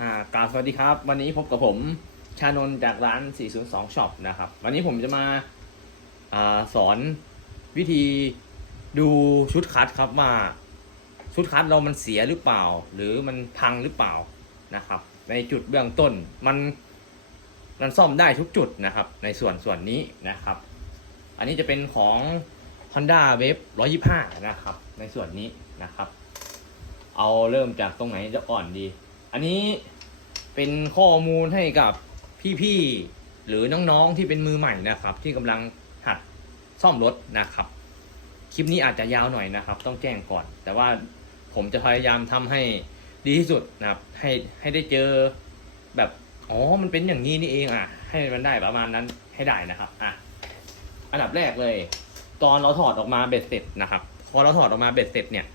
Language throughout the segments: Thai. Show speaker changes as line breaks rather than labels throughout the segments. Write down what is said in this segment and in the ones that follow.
อ่ากราบสวัสดีครับ วันนี้พบกับผมชานนจากร้าน 402 Shop นะครับ วันนี้ผมจะมาอาสอนวิธีดูชุดคัดครับว่าชุดคัดเรามันเสียหรือเปล่า หรือมันพังหรือเปล่านะครับ ในจุดเบื้องต้นมันมันซ่อมได้ทุกจุดนะครับ ในส่วนส่วนนี้นะครับ อันนี้จะเป็นของ Honda Wave 125 นะครับ ในส่วนนี้นะครับ เอาเริ่มจากตรงไหนจะอ่อนดี อันนี้เป็นข้อมูลให้กับพี่ๆหรือน้องๆที่เป็นมือใหม่นะครับ ที่กำลังหัดซ่อมรถนะครับ คลิปนี้อาจจะยาวหน่อยนะครับ ต้องแจ้งก่อน แต่ว่าผมจะพยายามทำให้ดีที่สุดนะครับ ให้ให้ได้เจอแบบอ๋อมันเป็นอย่างนี้นี่เองอะ ให้มันได้ประมาณนั้นให้ได้นะครับอะอันดับแรกเลย ตอนเราถอดออกมาเบ็ดเสร็จนะครับพอเราถอดออกมาเบ็ดเสร็จเนี่ย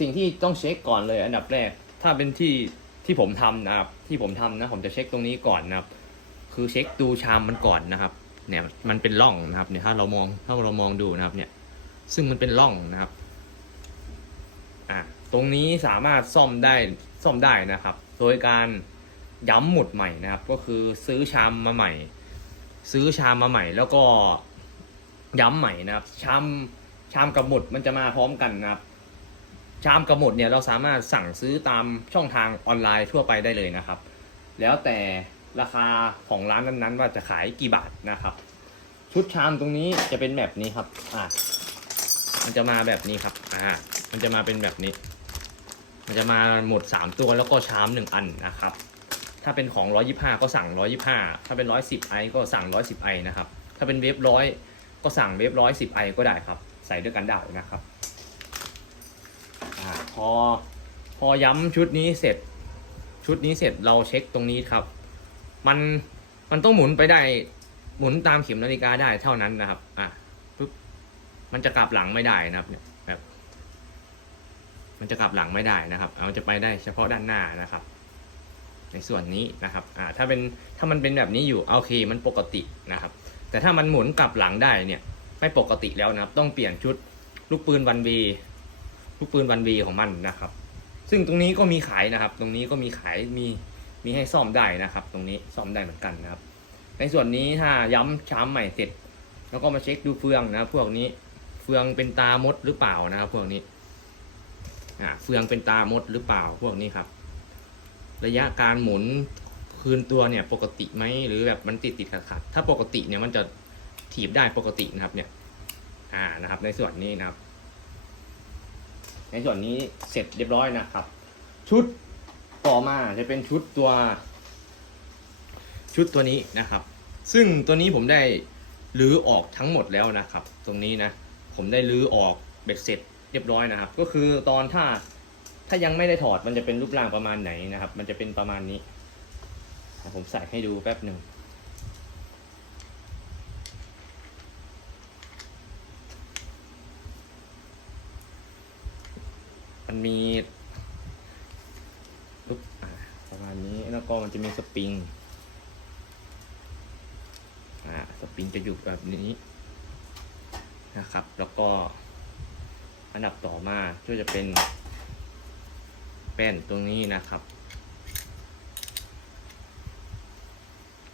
สิ่งที่ต้องเช็คก่อนเลย อันดับแรก ถ้าเป็นที่ที่ผมทำนะครับ ที่ผมทำนะ ผมจะเช็คตรงนี้ก่อนนะครับ คือเช็คดูชามมันก่อนนะครับ เนี่ยมันเป็นร่องนะครับ เนี่ยถ้าเรามองถ้าเรามองดูนะครับ เนี่ย ซึ่งมันเป็นร่องนะครับ อะตรงนี้สามารถซ่อมได้ซ่อมได้นะครับ โดยการย้ำหมุดใหม่นะครับ ก็คือซื้อชามมาใหม่ ซื้อชามมาใหม่ แล้วก็ย้ำใหม่นะครับ ชามชามกับหมุดมันจะมาพร้อมกันนะครับ ชามกับหมดเนี่ยเราสามารถสั่งซื้อตามช่องทางออนไลน์ทั่วไปได้เลยนะครับ แล้วแต่ราคาของร้านนั้นๆ ว่าจะขายกี่บาทนะครับ ชุดชามตรงนี้จะเป็นแบบนี้ครับอ่ามันจะมาแบบนี้ครับอ่ามันจะมาเป็นแบบนี้ มันจะมาหมด 3 ตัวแล้วก็ชาม 1 อันนะครับ ถ้าเป็นของ 125 ก็สั่ง 125 ถ้าเป็น 110ไอก็สั่ง 110ไอนะครับ ถ้าเป็นเวฟร้อยก็สั่งเวฟ110ไอก็ได้ครับ ใส่ด้วยกันได้นะครับ พอพอย้ำชุดนี้เสร็จ ชุดนี้เสร็จเราเช็คตรงนี้ครับ มันมันต้องหมุนไปได้หมุนตามเข็มนาฬิกาได้เท่านั้นนะครับ อะปุ๊บมันจะกลับหลังไม่ได้นะครับเนี่ยแบบมันจะกลับหลังไม่ได้นะครับเอาจะไปได้เฉพาะด้านหน้านะครับ ในส่วนนี้นะครับ อ่า ถ้าเป็นถ้ามันเป็นแบบนี้อยู่โอเคมันปกตินะครับ แต่ถ้ามันหมุนกลับหลังได้เนี่ยไม่ปกติแล้วนะครับ ต้องเปลี่ยนชุดลูกปืนวันวี ลูกปืนวันวีของมันนะครับ ซึ่งตรงนี้ก็มีขายนะครับ ตรงนี้ก็มีขายมีมีให้ซ่อมได้นะครับ ตรงนี้ซ่อมได้เหมือนกันนะครับ ในส่วนนี้ถ้าย้ำช้ำใหม่เสร็จ แล้วก็มาเช็คดูเฟืองนะพวกนี้เฟืองเป็นตามดหรือเปล่านะครับ พวกนี้อ่าเฟืองเป็นตามดหรือเปล่าพวกนี้ครับ ระยะการหมุนคืนตัวเนี่ยปกติไหมหรือแบบมันติดติดขัดขัดถ้าปกติเนี่ยมันจะถีบได้ปกตินะครับเนี่ยอ่านะครับ ในส่วนนี้นะครับ ในส่วนนี้เสร็จเรียบร้อยนะครับ ชุดต่อมาจะเป็นชุดตัว ชุดตัวนี้นะครับ ซึ่งตัวนี้ผมได้รื้อออกทั้งหมดแล้วนะครับ ตรงนี้นะ ผมได้รื้อออกเบ็ดเสร็จเรียบร้อยนะครับ ก็คือตอนถ้าถ้ายังไม่ได้ถอดมันจะเป็นรูปร่างประมาณไหนนะครับ มันจะเป็นประมาณนี้ผมใส่ให้ดูแป๊บหนึ่ง มันมีรูปอะประมาณนี้แล้วก็มันจะมีสปริงอ่าสปริงจะอยู่แบบนี้นะครับ แล้วก็อันดับต่อมาก็จะเป็นแป้นตรงนี้นะครับ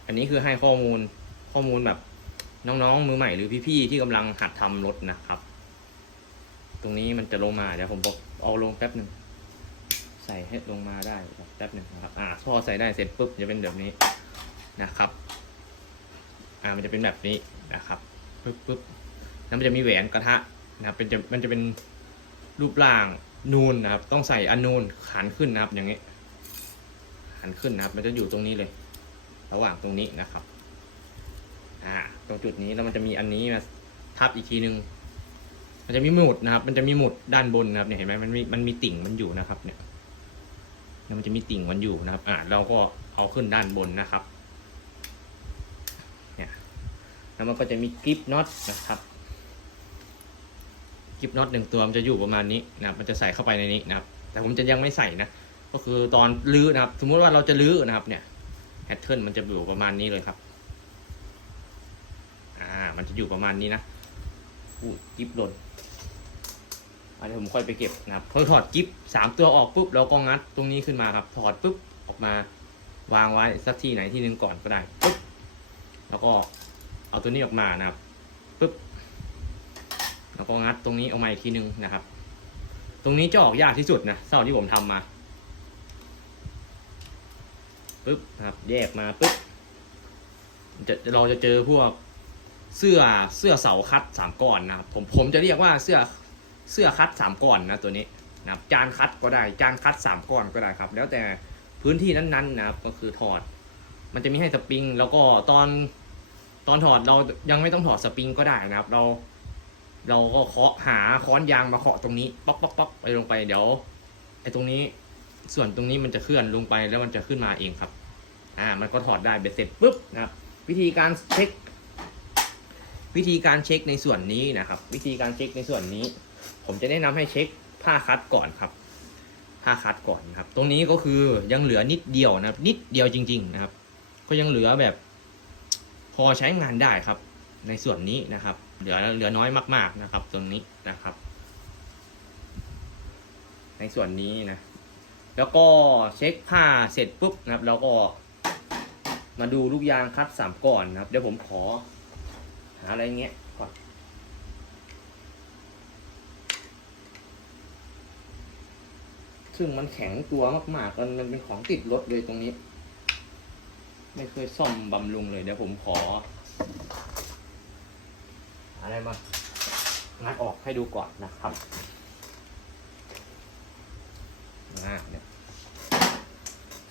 อันนี้คือให้ข้อมูลข้อมูลแบบน้องๆ มือใหม่หรือพี่ๆ ที่กำลังหัดทำรถนะครับ ตรงนี้มันจะลงมาเดี๋ยวผมบอก เอาลงแป๊บหนึ่งใส่ให้ลงมาได้แป๊บหนึ่งนะครับอ่าพอใส่ได้เสร็จปุ๊บจะเป็นแบบนี้นะครับอ่ามันจะเป็นแบบนี้นะครับปึ๊บปึ๊บแล้วมันจะมีแหวนกระทะนะครับเป็นจะมันจะเป็นรูปร่างนูนนะครับ ต้องใส่อันนูนขันขึ้นนะครับ อย่างนี้ขันขึ้นนะครับ มันจะอยู่ตรงนี้เลย ระหว่างตรงนี้นะครับอ่าตรงจุดนี้แล้วมันจะมีอันนี้มาทับอีกทีหนึ่ง มันจะมีหมุดนะครับ มันจะมีหมุดด้านบนนะครับเนี่ยเห็นไหมมันมีมันมีติ่งมันอยู่นะครับ เนี่ยมันจะมีติ่งมันอยู่นะครับ อ่าเราก็เอาขึ้นด้านบนนะครับ เนี่ยแล้วมันก็จะมีกริปน็อตนะครับกริปน็อตหนึ่งตัวมันจะอยู่ประมาณนี้นะครับ มันจะใส่เข้าไปในนี้นะครับ แต่ผมจะยังไม่ใส่นะ ก็คือตอนลื้อนะครับ สมมุติว่าเราจะลื้อนะครับ เนี่ยแพทเทิร์นมันจะอยู่ประมาณนี้เลยครับ อ่า มันจะอยู่ประมาณนี้นะ อู้กิฟหล่นอันนี้ผมค่อยไปเก็บนะครับพอถอดกิฟสามตัวออกปุ๊บเราก็งัดตรงนี้ขึ้นมาครับ ถอดปุ๊บออกมาวางไว้สักที่ไหนที่หนึ่งก่อนก็ได้ปุ๊บแล้วก็เอาตัวนี้ออกมานะครับปุ๊บแล้วก็งัดตรงนี้ออกมาอีกทีหนึ่งนะครับ ตรงนี้จะออกยากที่สุดนะเท่าที่ผมทำมาปุ๊บนะครับ แยกมาปุ๊บจะเราจะเจอพวก เสื้อเสื้อเสาคัดสามก้อนนะครับผมผมจะเรียกว่าเสื้อเสื้อคัดสามก้อนนะตัวนี้นะครับจานคัดก็ได้จานคัดสามก้อนก็ได้ครับ แล้วแต่พื้นที่นั้นๆนะครับก็คือถอด มันจะมีให้สปริง แล้วก็ตอนตอนถอดเรายังไม่ต้องถอดสปริงก็ได้นะครับ เรา เราก็เคาะหาค้อนยางมาเคาะตรงนี้ป๊อกป๊อกป๊อกไปลงไปเดี๋ยวไอ้ตรงนี้ส่วนตรงนี้มันจะเคลื่อนลงไปแล้วมันจะขึ้นมาเองครับ อ่า มันก็ถอดได้เบ็ดเสร็จปุ๊บนะครับ วิธีการเช็ค วิธีการเช็คในส่วนนี้นะครับ วิธีการเช็คในส่วนนี้ ผมจะแนะนำให้เช็คผ้าคัดก่อนครับ ผ้าคัดก่อนนะครับ ตรงนี้ก็คือยังเหลือนิดเดียวนะครับ นิดเดียวจริง ๆ นะครับ ก็ยังเหลือแบบ พอใช้งานได้ครับ ในส่วนนี้นะครับ เหลือเหลือน้อยมากๆนะครับ ตรงนี้นะครับ ในส่วนนี้นะ แล้วก็เช็คผ้าเสร็จปุ๊บนะครับ เราก็มาดูลูกยางคัดสามก่อนนะครับ เดี๋ยวผมขอ อะไรเงี้ยก่อนซึ่งมันแข็งตัวมากๆมันมันเป็นของติดรถเลยตรงนี้ ไม่เคยซ่อมบำรุงเลย เดี๋ยวผมขอ อะไรมางัดออกให้ดูก่อนนะครับอ่าเนี่ย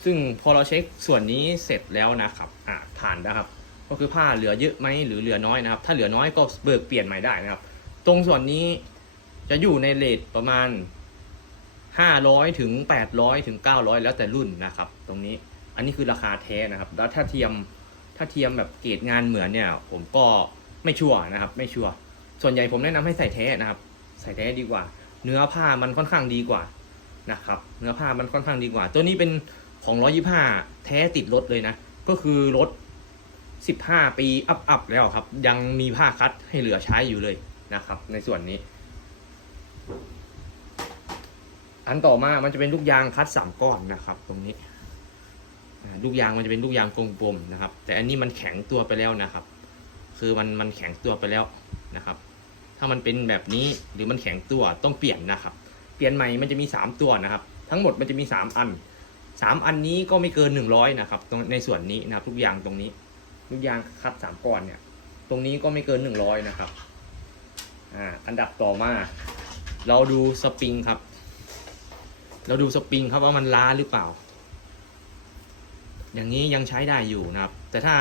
ซึ่งพอเราเช็คส่วนนี้เสร็จแล้วนะครับ อ่าผ่านนะครับ ก็คือผ้าเหลือเยอะไหมหรือเหลือน้อยนะครับ ถ้าเหลือน้อยก็เบิกเปลี่ยนใหม่ได้นะครับ ตรงส่วนนี้จะอยู่ในเลทประมาณ 500ถึง800ถึง900 แล้วแต่รุ่นนะครับ ตรงนี้อันนี้คือราคาแท้นะครับ แล้วถ้าเทียมถ้าเทียมแบบเกรดงานเหมือนเนี่ย ผมก็ไม่ชัวร์นะครับ ไม่ชัวร์ส่วนใหญ่ผมแนะนำให้ใส่แท้นะครับ ใส่แท้ดีกว่า เนื้อผ้ามันค่อนข้างดีกว่านะครับ เนื้อผ้ามันค่อนข้างดีกว่า ตัวนี้เป็นของ125 แท้ติดรถเลยนะ ก็คือรถ 15 ปีอัพอัพแล้วครับ ยังมีผ้าคัดให้เหลือใช้อยู่เลยนะครับ ในส่วนนี้ อันต่อมามันจะเป็นลูกยางคัดสามก้อนนะครับ ตรงนี้ลูกยางมันจะเป็นลูกยางกลมๆนะครับ แต่อันนี้มันแข็งตัวไปแล้วนะครับ คือมันมันแข็งตัวไปแล้วนะครับ ถ้ามันเป็นแบบนี้หรือมันแข็งตัวต้องเปลี่ยนนะครับ เปลี่ยนใหม่มันจะมีสามตัวนะครับ ทั้งหมดมันจะมีสามอันสามอันนี้ก็ไม่เกินหนึ่งร้อยนะครับตรงในส่วนนี้นะครับลูกยางตรงนี้ ลูกยางคัดสามก้อนเนี่ย ตรงนี้ก็ไม่เกินหนึ่งร้อยนะครับ อ่า อันดับต่อมา เราดูสปริงครับ เราดูสปริงครับว่ามันล้าหรือเปล่า อย่างนี้ยังใช้ได้อยู่นะครับ แต่ถ้า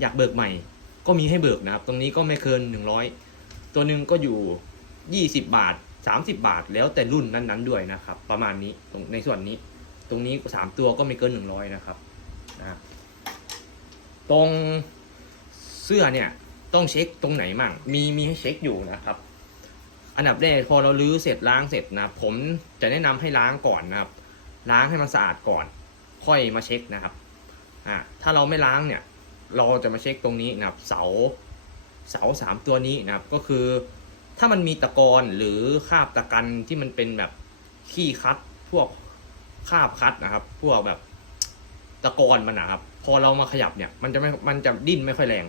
อยากเบิกใหม่ ก็มีให้เบิกนะครับ ตรงนี้ก็ไม่เกินหนึ่งร้อยตัวหนึ่งก็อยู่ยี่สิบบาทสามสิบาท แล้วแต่รุ่นนั้น ๆ ด้วยนะครับ ประมาณนี้ตรงในส่วนนี้ ตรงนี้สามตัวก็ไม่เกินหนึ่งร้อยนะครับนะครับ ตรงเสื้อเนี่ยต้องเช็คตรงไหนมั่ง มีมีให้เช็คอยู่นะครับ อันดับแรกพอเราลื้อเสร็จล้างเสร็จนะ ผมจะแนะนำให้ล้างก่อนนะครับ ล้างให้มันสะอาดก่อน ค่อยมาเช็คนะครับอ่าถ้าเราไม่ล้างเนี่ย เราจะมาเช็คตรงนี้นะครับ เสาเสาสามตัวนี้นะครับ ก็คือ ถ้ามันมีตะกอนหรือคราบตะกันที่มันเป็นแบบขี้คัดพวกคราบคัดนะครับ พวกแบบตะกอนมันนะครับ พอเรามาขยับเนี่ยมันจะไม่มันจะดิ้นไม่ค่อยแรง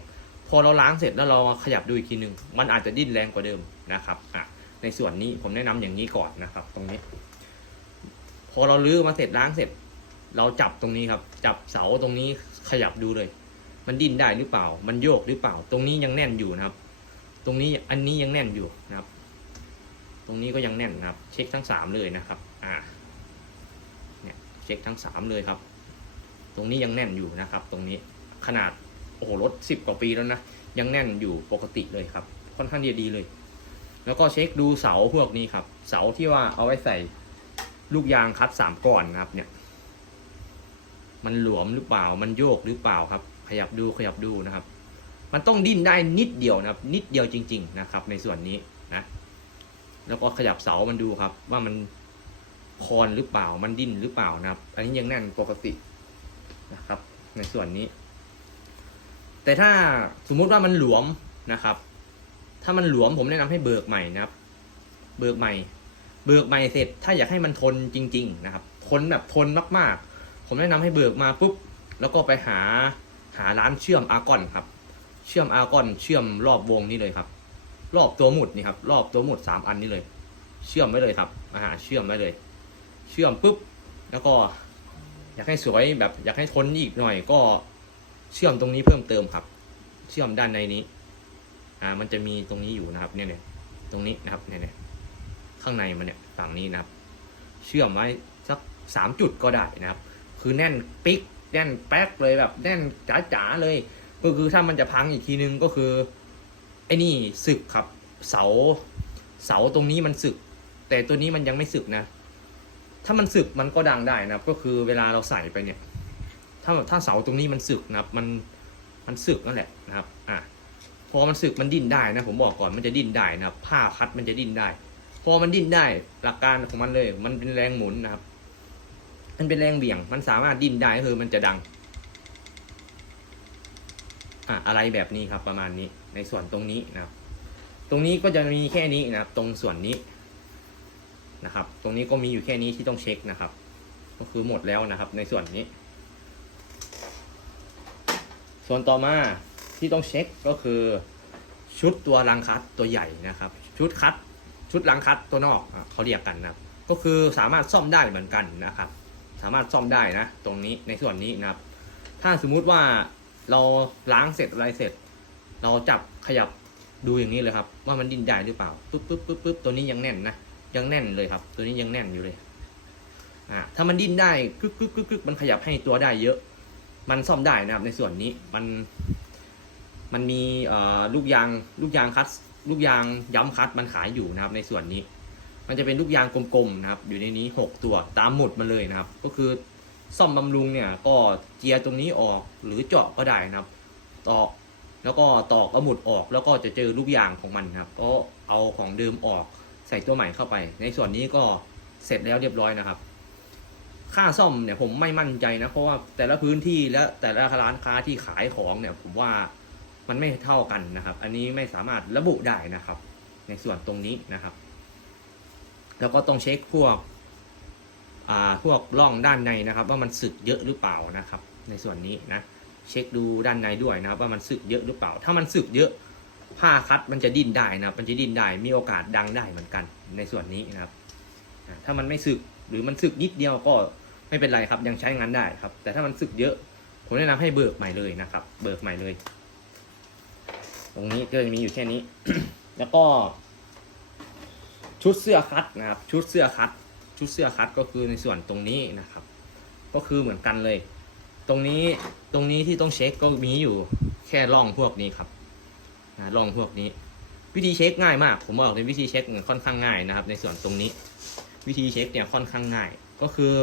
พอเราล้างเสร็จแล้วเรามาขยับดูอีกทีหนึ่งมันอาจจะดิ้นแรงกว่าเดิมนะครับอะในส่วนนี้ผมแนะนำอย่างนี้ก่อนนะครับ ตรงนี้ พอเราลื้อมาเสร็จล้างเสร็จ เราจับตรงนี้ครับ จับเสาตรงนี้ขยับดูเลย มันดิ้นได้หรือเปล่า มันโยกหรือเปล่า ตรงนี้ยังแน่นอยู่นะครับ ตรงนี้อันนี้ยังแน่นอยู่นะครับ ตรงนี้ก็ยังแน่นนะครับ เช็คทั้งสามเลยนะครับอ่าเนี่ยเช็คทั้งสามเลยครับ ตรงนี้ยังแน่นอยู่นะครับ ตรงนี้ขนาดโอ้โหรถสิบกว่าปีแล้วนะยังแน่นอยู่ปกติเลยครับ ค่อนข้างดีดีเลย แล้วก็เช็คดูเสาพวกนี้ครับ เสาที่ว่าเอาไว้ใส่ลูกยางคัดสามก้อนนะครับ เนี่ย มันหลวมหรือเปล่ามันโยกหรือเปล่าครับ ขยับดูขยับดูนะครับ มันต้องดิ้นได้นิดเดียวนะครับ นิดเดียวจริง ๆ นะครับ ในส่วนนี้นะแล้วก็ขยับเสามันดูครับ ว่ามันคอนหรือเปล่ามันดิ้นหรือเปล่านะครับ อันนี้ยังแน่นปกติ นะครับ ในส่วนนี้ แต่ถ้าสมมุติว่ามันหลวมนะครับ ถ้ามันหลวมผมแนะนำให้เบิกใหม่นะครับ เบิกใหม่ เบิกใหม่เสร็จ ถ้าอยากให้มันทนจริง ๆ นะครับ ทนแบบทนมากๆ ผมแนะนำให้เบิกมาปุ๊บแล้วก็ไปหาหาร้านเชื่อมอาร์กอนครับ เชื่อมอาร์กอนเชื่อมรอบวงนี้เลยครับ รอบตัวหมุดนี่ครับ รอบตัวหมุดสามอันนี้เลย เชื่อมไว้เลยครับอ่าเชื่อมไว้เลย เชื่อมปุ๊บ แล้วก็ อยากให้สวยแบบอยากให้ทนอีกหน่อยก็เชื่อมตรงนี้เพิ่มเติมครับ เชื่อมด้านในนี้ อ่า มันจะมีตรงนี้อยู่นะครับเนี่ยเนี่ยตรงนี้นะครับเนี่ยเนี่ยข้างในมันเนี่ยฝั่งนี้นะครับ เชื่อมไว้สักสามจุดก็ได้นะครับ คือแน่นปิ๊กแน่นแป๊กเลยแบบแน่นจ๋าๆเลย ก็คือถ้ามันจะพังอีกทีนึงก็คือไอ้นี่สึกครับ เสาเสาตรงนี้มันสึก แต่ตัวนี้มันยังไม่สึกนะ ถ้ามันสึกมันก็ดังได้นะครับ ก็คือเวลาเราใส่ไปเนี่ย ถ้าถ้าเสาตรงนี้มันสึกนะครับ มันมันสึกนั่นแหละนะครับ อะพอมันสึกมันดิ้นได้นะผมบอกก่อนมันจะดิ้นได้นะครับ ผ้าคัดมันจะดิ้นได้ พอมันดิ้นได้หลักการของมันเลย มันเป็นแรงหมุนนะครับ มันเป็นแรงเบี่ยง มันสามารถดิ้นได้คือมันจะดังอะอะไรแบบนี้ครับประมาณนี้ในส่วนตรงนี้นะครับ ตรงนี้ก็จะมีแค่นี้นะครับ ตรงส่วนนี้ นะครับ ตรงนี้ก็มีอยู่แค่นี้ที่ต้องเช็คนะครับ ก็คือหมดแล้วนะครับในส่วนนี้ ส่วนต่อมาที่ต้องเช็คก็คือชุดตัวรังคัดตัวใหญ่นะครับ ชุดคัดชุดรังคัดตัวนอกเขาเรียกกันนะครับ ก็คือสามารถซ่อมได้เหมือนกันนะครับ สามารถซ่อมได้นะ ตรงนี้ในส่วนนี้นะครับ ถ้าสมมุติว่าเราล้างเสร็จอะไรเสร็จ เราจับขยับดูอย่างนี้เลยครับ ว่ามันดิ้นได้หรือเปล่าปุ๊บปุ๊บปุ๊บปุ๊บตัวนี้ยังแน่นนะ ยังแน่นเลยครับ ตัวนี้ยังแน่นอยู่เลยอ่าถ้ามันดิ้นได้กึกกึกกึกกึกมันขยับให้ตัวได้เยอะ มันซ่อมได้นะครับในส่วนนี้มันมันมีเอ่อลูกยางลูกยางคัดลูกยางย้ำคัดมันขายอยู่นะครับในส่วนนี้ มันจะเป็นลูกยางกลมๆนะครับ อยู่ในนี้ 6 ตัวตามหมุดมาเลยนะครับ ก็คือซ่อมบำรุงเนี่ยก็เจียตรงนี้ออกหรือเจาะก็ได้นะครับ ตอกแล้วก็ตอกเอาหมุดออกแล้วก็จะเจอลูกยางของมันนะครับก็เอาของเดิมออก ส่ตัวใหม่เข้าไป ในส่วนนี้ก็เสร็จแล้วเรียบร้อยนะครับ ค่าซ่อมเนี่ยผมไม่มั่นใจนะ เพราะว่าแต่ละพื้นที่และแต่ละร้านค้าที่ขายของเนี่ยผมว่ามันไม่เท่ากันนะครับ อันนี้ไม่สามารถระบุได้นะครับ ในส่วนตรงนี้นะครับ แล้วก็ต้องเช็คพวกอ่าพวกร่องด้านในนะครับ ว่ามันสึกเยอะหรือเปล่านะครับ ในส่วนนี้นะเช็คดูด้านในด้วยนะครับ ว่ามันสึกเยอะหรือเปล่า ถ้ามันสึกเยอะ ผ้าคัดมันจะดิ้นได้นะครับ มันจะดิ้นได้ มีโอกาสดังได้เหมือนกันในส่วนนี้นะครับ ถ้ามันไม่สึกหรือมันสึกนิดเดียวก็ไม่เป็นไรครับ ยังใช้งานได้ครับ แต่ถ้ามันสึกเยอะ ผมแนะนำให้เบิกใหม่เลยนะครับ เบิกใหม่เลย ตรงนี้ก็จะมีอยู่แค่นี้ แล้วก็ ชุดเสื้อคัดนะครับ ชุดเสื้อคัด ชุดเสื้อคัดก็คือในส่วนตรงนี้นะครับ ก็คือเหมือนกันเลย ตรงนี้ ตรงนี้ที่ต้องเช็คก็มีอยู่แค่ร่องพวกนี้ครับ นะร่องพวกนี้ วิธีเช็คง่ายมาก ผมบอกเลยวิธีเช็คค่อนข้างง่ายนะครับ ในส่วนตรงนี้ วิธีเช็คเนี่ยค่อนข้างง่าย ก็คือ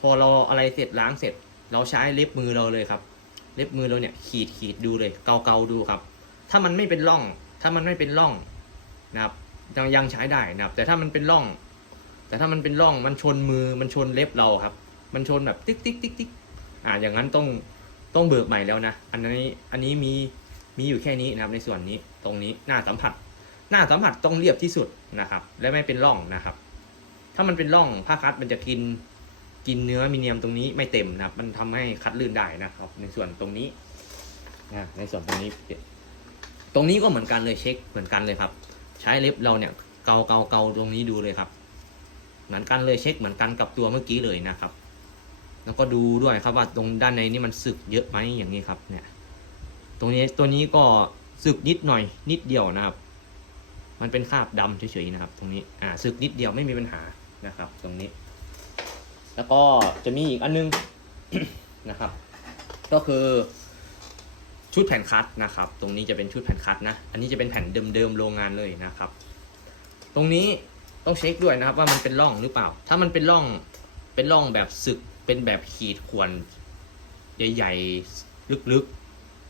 พอเราอะไรเสร็จล้างเสร็จ เราใช้เล็บมือเราเลยครับ เล็บมือเราเนี่ยขีดขีดดูเลย เกาเกาดูครับ ถ้ามันไม่เป็นร่อง ถ้ามันไม่เป็นร่องนะครับยังยังใช้ได้นะครับ แต่ถ้ามันเป็นร่อง แต่ถ้ามันเป็นร่องมันชนมือมันชนเล็บเราครับ มันชนแบบติ๊กติ๊กติ๊กติ๊กอ่าอย่างนั้นต้องต้องเบิกใหม่แล้วนะ อันนี้อันนี้มี มีอยู่แค่นี้นะครับในส่วนนี้ตรงนี้หน้าสัมผัส หน้าสัมผัสต้องเรียบที่สุดนะครับ และไม่เป็นร่องนะครับ ถ้ามันเป็นร่องผ้าคัดมันจะกินกินเนื้อมีเนียมตรงนี้ไม่เต็มนะครับ มันทำให้คัดลื่นได้นะครับ ในส่วนตรงนี้นะในส่วนตรงนี้ ตรงนี้ก็เหมือนกันเลยเช็คเหมือนกันเลยครับ ใช้เล็บเราเนี่ยเกาเกาเกาตรงนี้ดูเลยครับ เหมือนกันเลยเช็คเหมือนกันกับตัวเมื่อกี้เลยนะครับ แล้วก็ดูด้วยครับว่าตรงด้านในนี่มันสึกเยอะไหมอย่างนี้ครับเนี่ย ตรงนี้ตัวนี้ก็สึกนิดหน่อยนิดเดียวนะครับ มันเป็นคราบดำเฉยๆนะครับ ตรงนี้อ่าสึกนิดเดียวไม่มีปัญหานะครับ ตรงนี้ แล้วก็จะมีอีกอันนึงนะครับ ก็คือชุดแผ่นคัดนะครับ ตรงนี้จะเป็นชุดแผ่นคัดนะ อันนี้จะเป็นแผ่นเดิมๆโรงงานเลยนะครับ ตรงนี้ต้องเช็คด้วยนะครับว่ามันเป็นร่องหรือเปล่า ถ้ามันเป็นร่องเป็นร่องแบบสึกเป็นแบบขีดข่วนใหญ่ๆลึกๆ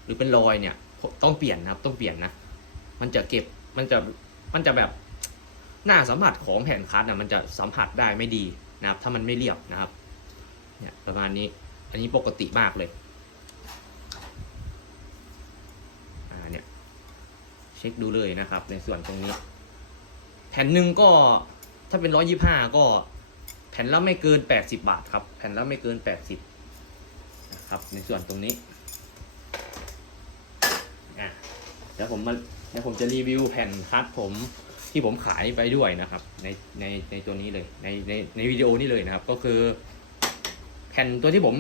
หรือเป็นรอยเนี่ยต้องเปลี่ยนนะครับต้องเปลี่ยนนะ มันจะเก็บมันจะมันจะแบบหน้าสัมผัสของแผ่นคัดนะมันจะสัมผัสได้ไม่ดีนะครับ ถ้ามันไม่เรียบนะครับเนี่ยประมาณนี้อันนี้ปกติมากเลยอ่าเนี่ยเช็คดูเลยนะครับ ในส่วนตรงนี้ แผ่นหนึ่งก็ถ้าเป็นร้อยยี่ห้าก็แผ่นละไม่เกินแปดสิบาทครับ แผ่นละไม่เกินแปดสิบนะครับในส่วนตรงนี้อะเดี๋ยวผมมาเดี๋ยวผมจะรีวิวแผ่นคัดผมที่ผมขายไปด้วยนะครับ ในในในตัวนี้เลยในในในวิดีโอนี้เลยนะครับ ก็คือ แผ่นตัวที่ผม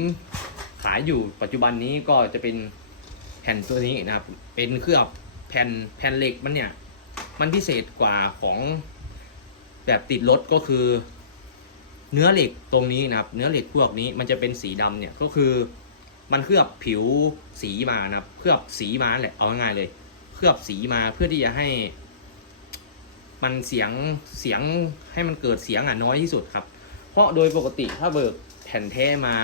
ขายอยู่ปัจจุบันนี้ก็จะเป็นแผ่นตัวนี้นะครับ เป็นเคลือบแผ่นแผ่นเหล็กมันเนี่ย มันพิเศษกว่าของแบบติดรถก็คือ เนื้อเหล็กตรงนี้นะครับ เนื้อเหล็กพวกนี้มันจะเป็นสีดำเนี่ยก็คือ มันเคลือบผิวสีมานะครับ เคลือบสีมาแหละเอาง่ายๆเลย ลือบสีมาเพื่อที่จะให้ มันเสียงเสียงให้มันเกิดเสียงอะน้อยที่สุดครับ เพราะโดยปกติถ้าเบิกแผ่นแท้มา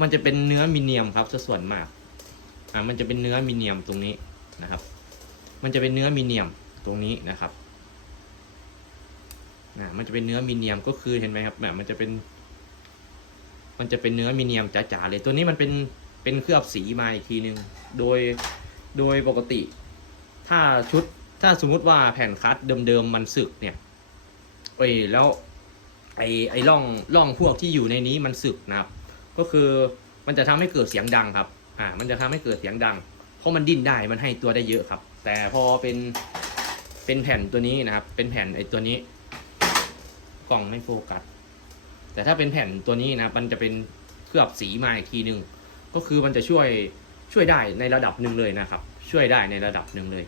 มันจะเป็นเนื้อมิเนียมครับส่วนมากอ่ามันจะเป็นเนื้อมิเนียมตรงนี้นะครับ มันจะเป็นเนื้อมิเนียมตรงนี้นะครับนะมันจะเป็นเนื้อมิเนียมก็คือเห็นไหมครับแบบมันจะเป็น มันจะเป็นเนื้อมิเนียมจ๋าๆเลยตัวนี้มันเป็นเป็นเคลือบสีมาอีกทีหนึ่งโดยโดยปกติ ถ้าชุดถ้าสมมุติว่าแผ่นคัดเดิมๆมันสึกเนี่ยเอ้ยแล้วไอไอร่องร่องพวกที่อยู่ในนี้มันสึกนะครับ ก็คือมันจะทำให้เกิดเสียงดังครับ อ่า มันจะทำให้เกิดเสียงดัง เพราะมันดิ้นได้มันให้ตัวได้เยอะครับ แต่พอเป็นเป็นแผ่นตัวนี้นะครับ เป็นแผ่นไอตัวนี้ กล่องไม่โฟกัส แต่ถ้าเป็นแผ่นตัวนี้นะมันจะเป็นเคลือบสีมาอีกทีหนึ่งก็คือมันจะช่วยช่วยได้ในระดับหนึ่งเลยนะครับ ช่วยได้ในระดับหนึ่งเลย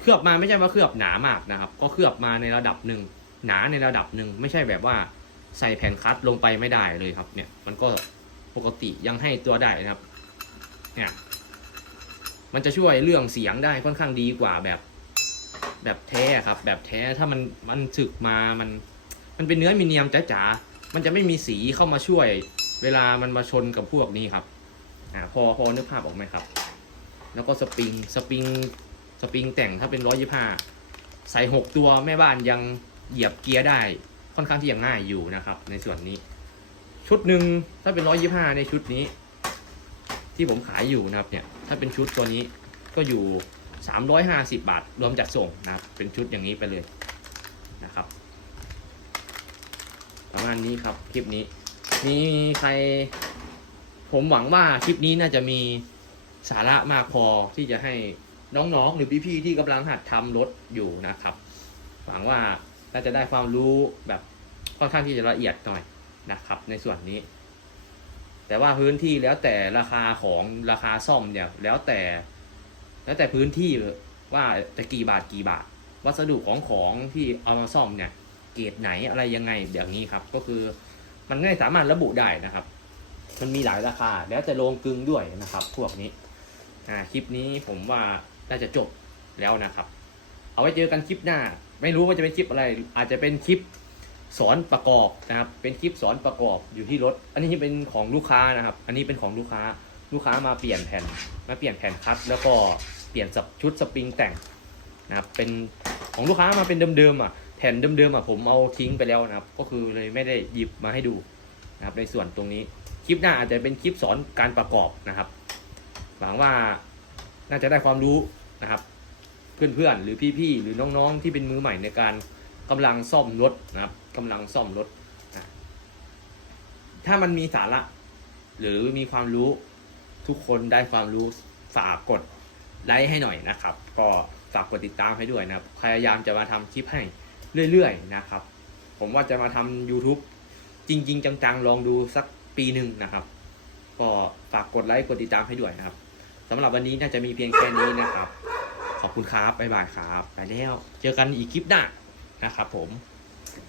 เคลือบมาไม่ใช่ว่าเคลือบหนามากนะครับ ก็เคลือบมาในระดับหนึ่งหนาในระดับหนึ่งไม่ใช่แบบว่าใส่แผ่นคัดลงไปไม่ได้เลยครับ เนี่ยมันก็ปกติยังให้ตัวได้นะครับ เนี่ยมันจะช่วยเรื่องเสียงได้ค่อนข้างดีกว่าแบบ แบบแท้ครับ แบบแท้ถ้ามันมันถึกมามันมันเป็นเนื้อมิเนียมจ๋าๆมันจะไม่มีสีเข้ามาช่วย เวลามันมาชนกับพวกนี้ครับอ่าพอพอนึกภาพออกไหมครับ แล้วก็สปริงสปริงสปริงแต่งถ้าเป็นร้อยยี่ห้าใส่หกตัวแม่บ้านยังเหยียบเกียร์ได้ค่อนข้างที่จะง่ายอยู่นะครับ ในส่วนนี้ ชุดหนึ่งถ้าเป็นร้อยยี่ห้าในชุดนี้ ที่ผมขายอยู่นะครับเนี่ยถ้าเป็นชุดตัวนี้ก็อยู่สามร้อยห้าสิบาท รวมจัดส่งนะครับเป็นชุดอย่างนี้ไปเลยนะครับ ประมาณนี้ครับคลิปนี้ มีใคร ผมหวังว่าคลิปนี้น่าจะมี สาระมากพอที่จะให้น้องๆ หรือพี่ๆที่กำลังหัดทำรถอยู่นะครับ หวังว่าน่าจะได้ความรู้แบบค่อนข้างที่จะละเอียดหน่อยนะครับ ในส่วนนี้ แต่ว่าพื้นที่แล้วแต่ราคาของราคาซ่อมเนี่ยแล้วแต่ แล้วแต่พื้นที่ว่าจะกี่บาทกี่บาท วัสดุของของที่เอามาซ่อมเนี่ยเกรดไหนอะไรยังไงอย่างนี้ครับ ก็คือมันไม่สามารถระบุได้นะครับ มันมีหลายราคาแล้วแต่โรงกลึงด้วยนะครับ พวกนี้ อ่าคลิปนี้ผมว่าน่าจะจบแล้วนะครับ เอาไว้เจอกันคลิปหน้า ไม่รู้ว่าจะเป็นคลิปอะไร อาจจะเป็นคลิปสอนประกอบนะครับ เป็นคลิปสอนประกอบอยู่ที่รถ อันนี้เป็นของลูกค้านะครับ อันนี้เป็นของลูกค้า ลูกค้ามาเปลี่ยนแผ่น มาเปลี่ยนแผ่นคัด แล้วก็เปลี่ยนสับชุดสปริงแต่งนะครับ เป็นของลูกค้ามาเป็นเดิมๆอะ แผ่นเดิมๆอะผมเอาทิ้งไปแล้วนะครับ ก็คือเลยไม่ได้หยิบมาให้ดูนะครับในส่วนตรงนี้ คลิปหน้าอาจจะเป็นคลิปสอนการประกอบนะครับ หวังว่าน่าจะได้ความรู้นะครับ เพื่อนๆ หรือพี่ๆ หรือน้องๆ ที่เป็นมือใหม่ในการกำลังซ่อมรถนะครับกำลังซ่อมรถนะถ้ามันมีสาระ หรือมีความรู้ทุกคนได้ความรู้ฝากกดไลค์ให้หน่อยนะครับ ก็ฝากกดติดตามให้ด้วยนะครับ พยายามจะมาทำคลิปให้เรื่อยๆนะครับ ผมว่าจะมาทำ YouTube จริง ๆ จังๆ ลองดูสักปีหนึ่งนะครับ ก็ฝากกดไลค์กดติดตามให้ด้วยนะครับ สำหรับวันนี้น่าจะมีเพียงแค่นี้นะครับ ขอบคุณครับ บ๊ายบายครับ ไปแล้ว เจอกันอีกคลิปหน้านะครับผม